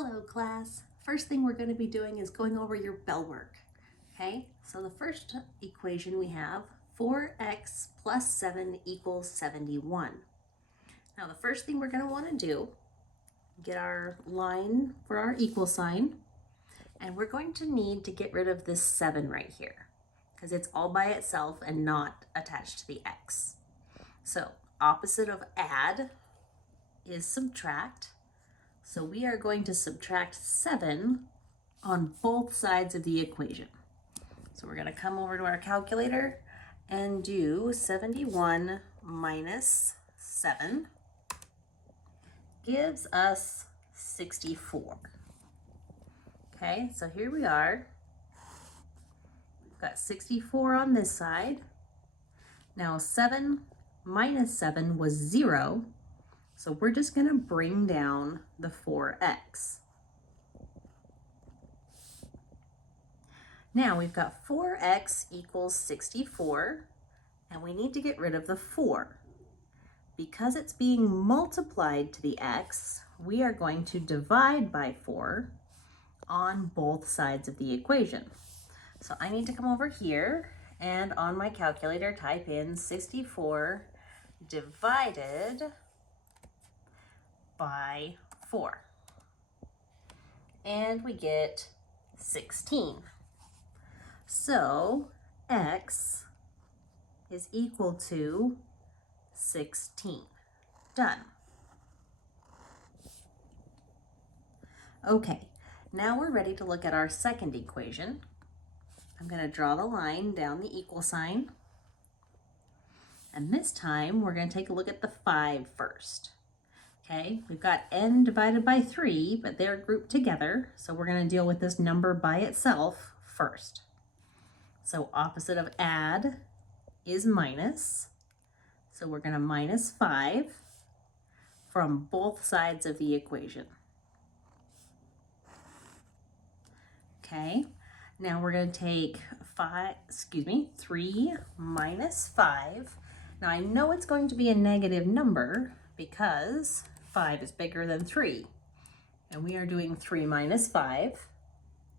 Hello class. First thing we're going to be doing is going over your bell work. Okay, so the first equation we have 4x plus 7 equals 71. Now the first thing we're going to want to do, get our line for our equal sign, and we're going to need to get rid of this 7 right here because it's all by itself and not attached to the x. So opposite of add is subtract. So we are going to subtract 7 on both sides of the equation. So we're going to come over to our calculator and do 71 minus 7 gives us 64. Okay, so here we are. We've got 64 on this side. Now 7 minus 7 was 0. So we're just going to bring down the 4x. Now we've got 4x equals 64, and we need to get rid of the 4. Because it's being multiplied to the x, we are going to divide by 4 on both sides of the equation. So I need to come over here and on my calculator type in 64 divided by 4, and we get 16. So x is equal to 16. Done. Okay, now we're ready to look at our second equation. I'm going to draw the line down the equal sign, and this time we're going to take a look at the 5 first. Okay, we've got n divided by 3, but they're grouped together, so we're going to deal with this number by itself first. So opposite of add is minus, so we're going to minus 5 from both sides of the equation. Okay, now we're going to take 3 minus 5. Now I know it's going to be a negative number because 5 is bigger than 3. And we are doing 3 minus 5.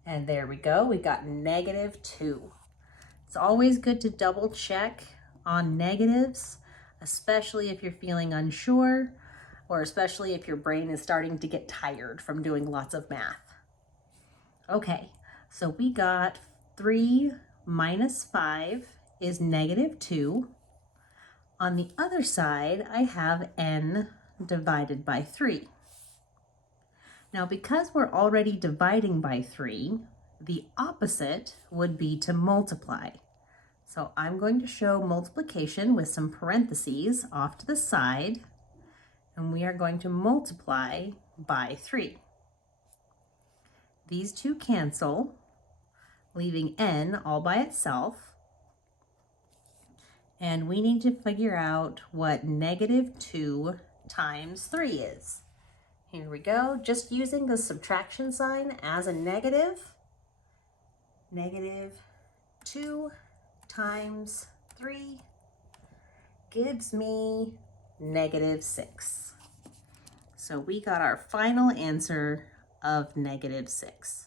And there we go, we got negative 2. It's always good to double check on negatives, especially if you're feeling unsure, or especially if your brain is starting to get tired from doing lots of math. Okay, so we got 3 minus 5 is negative 2. On the other side, I have n divided by 3. Now, because we're already dividing by 3, the opposite would be to multiply. So I'm going to show multiplication with some parentheses off to the side, and we are going to multiply by 3. These two cancel, leaving n all by itself. And we need to figure out what negative 2 times 3 is. Here we go, just using the subtraction sign as a negative. Negative 2 times 3 gives me negative 6. So we got our final answer of negative 6.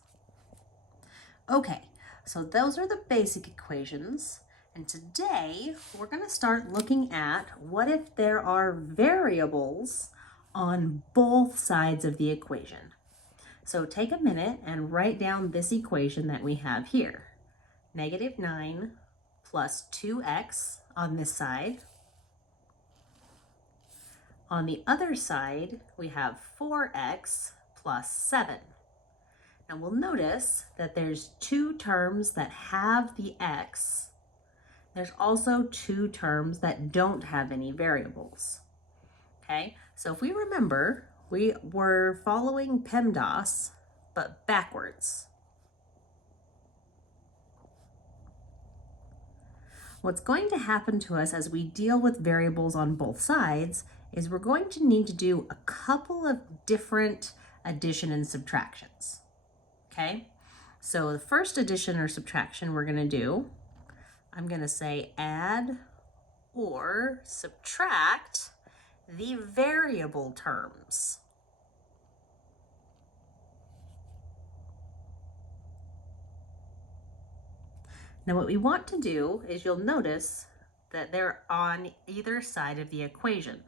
Okay, so those are the basic equations. And today we're going to start looking at what if there are variables on both sides of the equation. So take a minute and write down this equation that we have here. Negative 9 plus 2x on this side. On the other side, we have 4x plus 7. Now we'll notice that there's two terms that have the x. There's also two terms that don't have any variables. Okay, so if we remember, we were following PEMDAS, but backwards. What's going to happen to us as we deal with variables on both sides is we're going to need to do a couple of different addition and subtractions. Okay, so the first addition or subtraction we're going to do, I'm going to say add or subtract the variable terms. Now what we want to do is, you'll notice that they're on either side of the equation.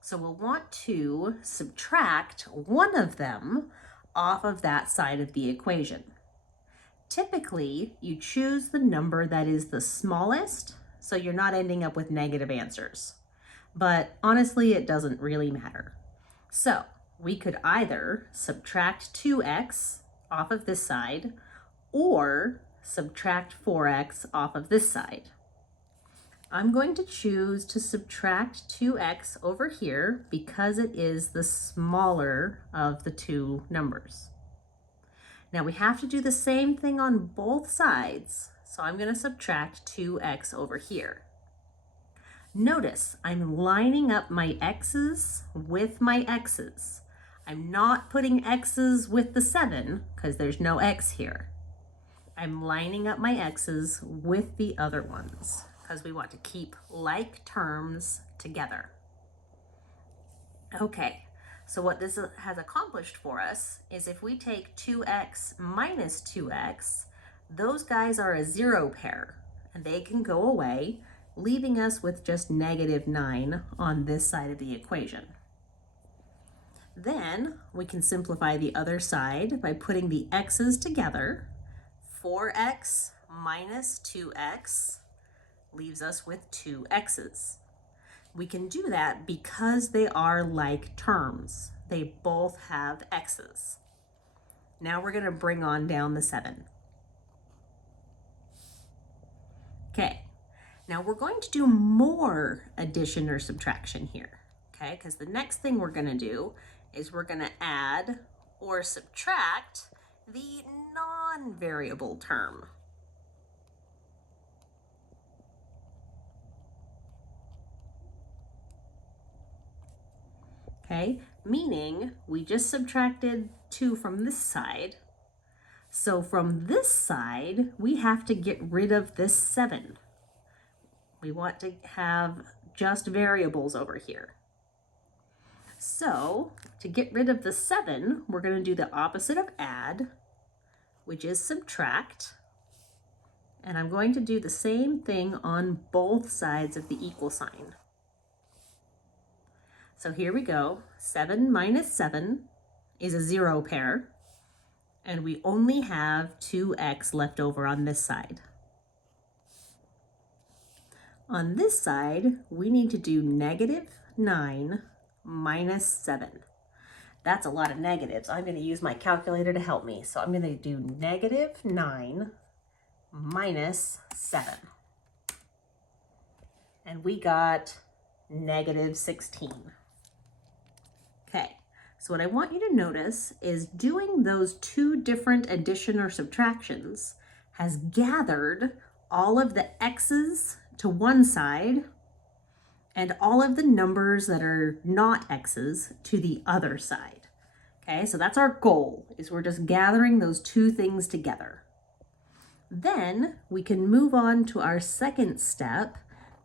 So we'll want to subtract one of them off of that side of the equation. Typically, you choose the number that is the smallest, so you're not ending up with negative answers. But honestly, it doesn't really matter. So we could either subtract 2x off of this side, or subtract 4x off of this side. I'm going to choose to subtract 2x over here because it is the smaller of the two numbers. Now we have to do the same thing on both sides, so I'm going to subtract 2x over here. Notice I'm lining up my x's with my x's. I'm not putting x's with the 7 because there's no x here. I'm lining up my x's with the other ones because we want to keep like terms together. Okay, so what this has accomplished for us is, if we take 2x minus 2x, those guys are a 0 pair and they can go away, leaving us with just -9 on this side of the equation. Then we can simplify the other side by putting the x's together. 4x minus 2x leaves us with 2 x's. We can do that because they are like terms. They both have x's. Now we're going to bring on down the 7. Okay, now we're going to do more addition or subtraction here, okay? Because the next thing we're going to do is we're going to add or subtract the non-variable term. Okay, meaning we just subtracted 2 from this side. So from this side, we have to get rid of this 7. We want to have just variables over here. So to get rid of the 7, we're going to do the opposite of add, which is subtract. And I'm going to do the same thing on both sides of the equal sign. So here we go. 7 minus 7 is a 0 pair, and we only have 2x left over on this side. On this side, we need to do -9 minus 7. That's a lot of negatives. I'm going to use my calculator to help me. So I'm going to do -9 minus 7. And we got -16. Okay, so what I want you to notice is doing those two different addition or subtractions has gathered all of the x's to one side and all of the numbers that are not x's to the other side. Okay, so that's our goal, is we're just gathering those two things together. Then we can move on to our second step,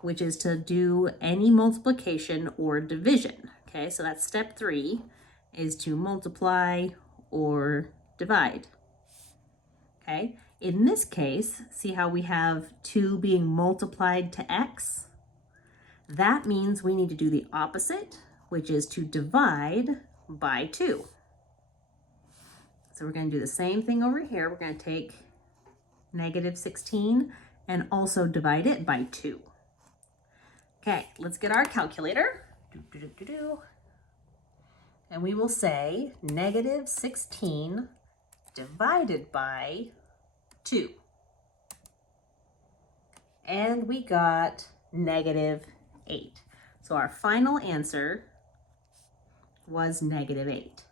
which is to do any multiplication or division. Okay, so that's step 3, is to multiply or divide. Okay, in this case, see how we have 2 being multiplied to x? That means we need to do the opposite, which is to divide by 2. So we're going to do the same thing over here. We're going to take -16 and also divide it by 2. Okay, let's get our calculator. And we will say -16 divided by 2. And we got -8. So our final answer was -8.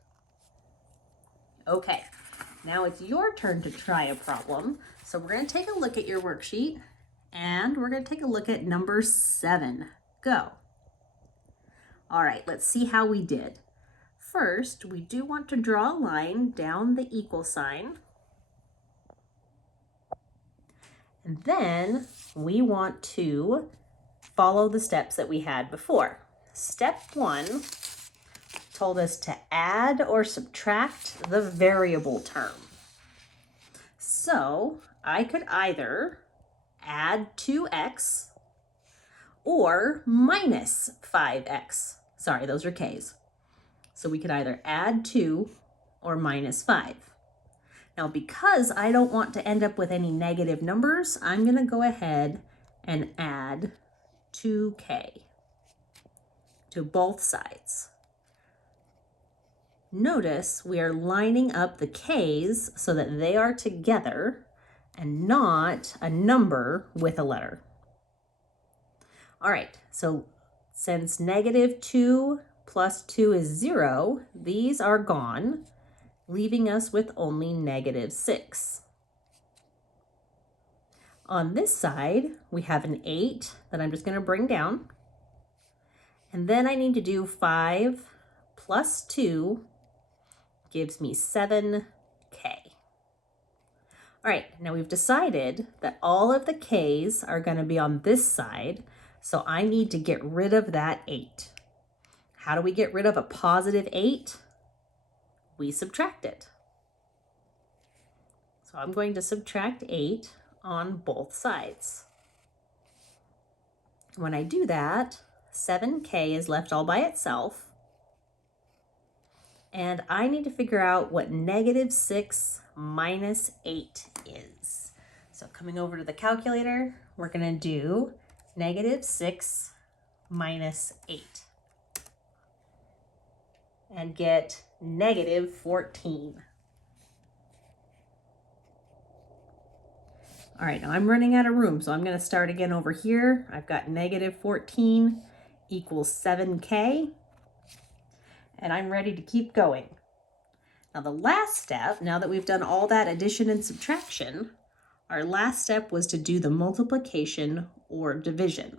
Okay, now it's your turn to try a problem. So we're going to take a look at your worksheet, and we're going to take a look at number 7. Go. All right, let's see how we did. First, we do want to draw a line down the equal sign. And then we want to follow the steps that we had before. Step 1 told us to add or subtract the variable term. So I could either add 2x or minus 5x. Sorry, those are k's. So we could either add 2 or minus 5. Now, because I don't want to end up with any negative numbers, I'm going to go ahead and add 2k to both sides. Notice we are lining up the k's so that they are together and not a number with a letter. All right, so since negative 2 plus 2 is 0, these are gone, leaving us with only negative 6. On this side, we have an 8 that I'm just going to bring down. And then I need to do 5 plus 2 gives me 7k. All right, now we've decided that all of the k's are going to be on this side, so I need to get rid of that 8. How do we get rid of a positive 8? We subtract it. So I'm going to subtract 8 on both sides. When I do that, 7k is left all by itself. And I need to figure out what negative 6 minus 8 is. So coming over to the calculator, we're going to do negative 6 minus 8 and get negative 14. All right, now I'm running out of room, so I'm going to start again over here. I've got negative 14 equals 7k. And I'm ready to keep going. Now the last step, now that we've done all that addition and subtraction, our last step was to do the multiplication or division.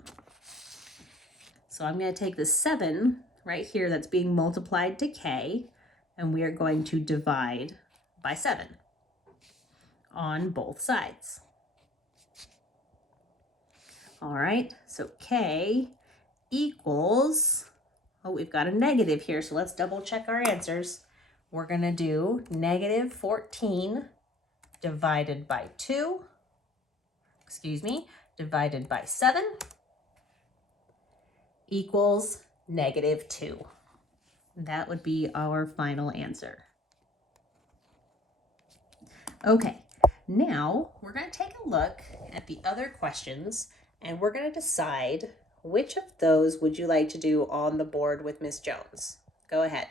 So I'm going to take the 7 right here that's being multiplied to k, and we are going to divide by 7 on both sides. All right, so k equals, oh, we've got a negative here, so let's double check our answers. We're going to do negative 14 divided by 2, divided by 7 equals negative 2. That would be our final answer. Okay, now we're going to take a look at the other questions, and we're going to decide which of those would you like to do on the board with Miss Jones. Go ahead.